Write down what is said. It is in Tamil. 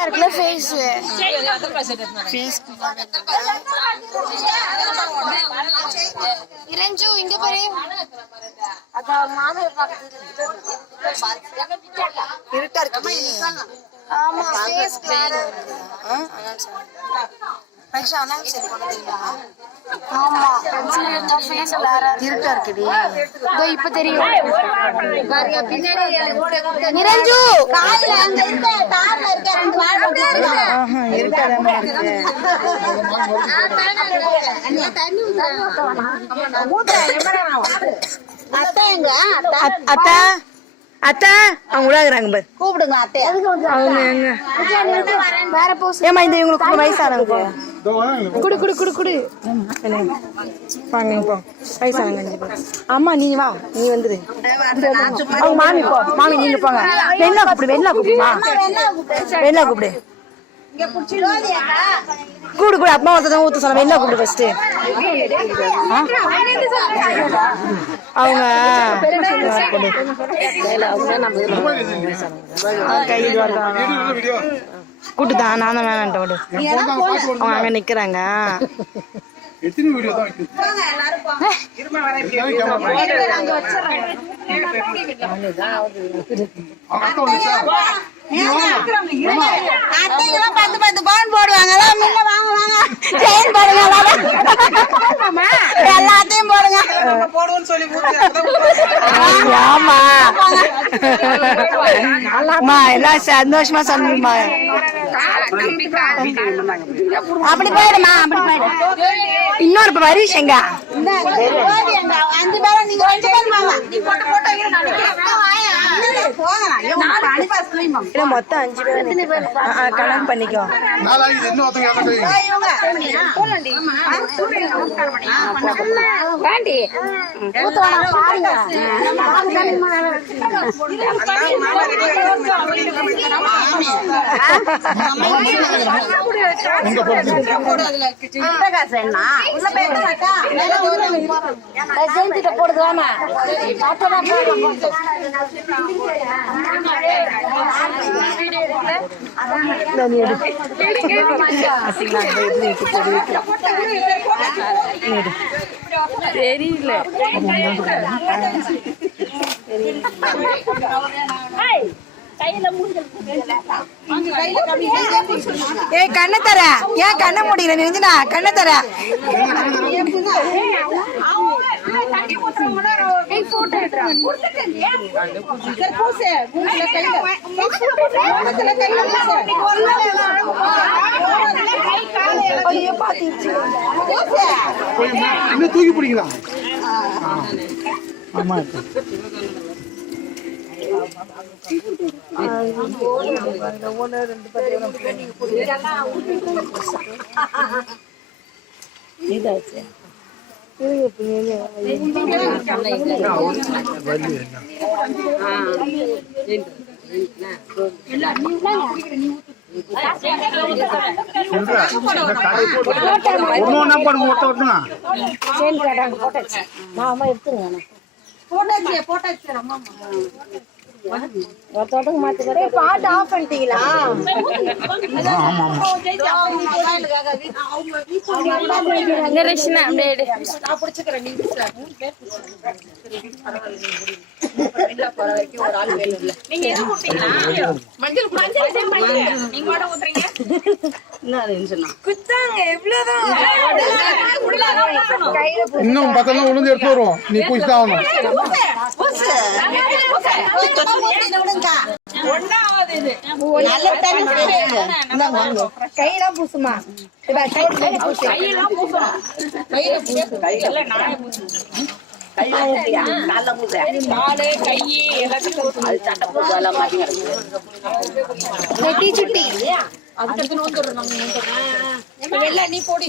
ஃபேஸ் இரஞ்சு இங்க பாரு அத மாமைய பாக்குது இருட்டா இருக்கு ஆமா ஃபேஸ் கிளியரா பைசா அனௌன்ஸ் பண்ணீங்களா ஆமா இந்த ஃபேஸ் கிளியரா இருட்டா இருக்குடி இதோ இப்ப தெரியும் பாருங்க பின்னாடி நிரஞ்சு கால்ல அங்க இருக்க தார்ல இருக்க ரெண்டு வாள் போடுங்க இருட்டா தான் இருக்கு அண்ணா தண்ணி ஊத்துறா எமடா அத்தை எங்க அத்தை அத்தை அவங்க உலகுறாங்க பாரு கூப்பிடுங்க அத்தை அவங்க எங்க வேற போஸ் ஏமா இந்த இவங்களுக்கு வயசானவங்க குடு குடு குடு குடு வாங்க போ வயசானவங்க அம்மா நீ வா நீ வந்துரு அவங்க மாமி போ மாமி நீங்க போங்க வெண்ணா கூப்பிடு வெண்ணா கூப்பிடுமா வெண்ணா கூப்பிடு கூடு கூட அப்பா ஒருத்ததான் ஊத்த சொன்ன வெண்ணா கூப்பிடு ஃபர்ஸ்ட் அவங்க கூட்டுதான் நான் தான் வேணான்ட்ட விடு அவங்க அங்க நிக்கிறாங்க எல்லாத்தையும் போடுங்க எல்லாம் சந்தோஷமா சொல்லுமா அப்படி போயிடுமா அப்படி போயிடு இன்னொரு இப்ப வருஷங்க 5 பேரும் நீங்க 2 பேரும் வாங்க நீ போட்டோ மொத்தம் 5 பேர் கணக்கு பண்ணிக்கோ போடுதாமா தெரியல ஏய் கண்ணை தர ஏன் கண்ணை முடியல நினைஞ்சுனா கண்ணை தர தூக்கி பிடிக்கலாம் ஆமா இதாச்சு மாமா எடுத்துருங்க பாட்டு ஆஃப் பண்ணிட்டீங்களா இன்னும் 10 உளுந்து எடுத்து வருவோம் நீ குடிச்சுதான் கையெல்லாம் பூசுமா சுட்டி நீ போடி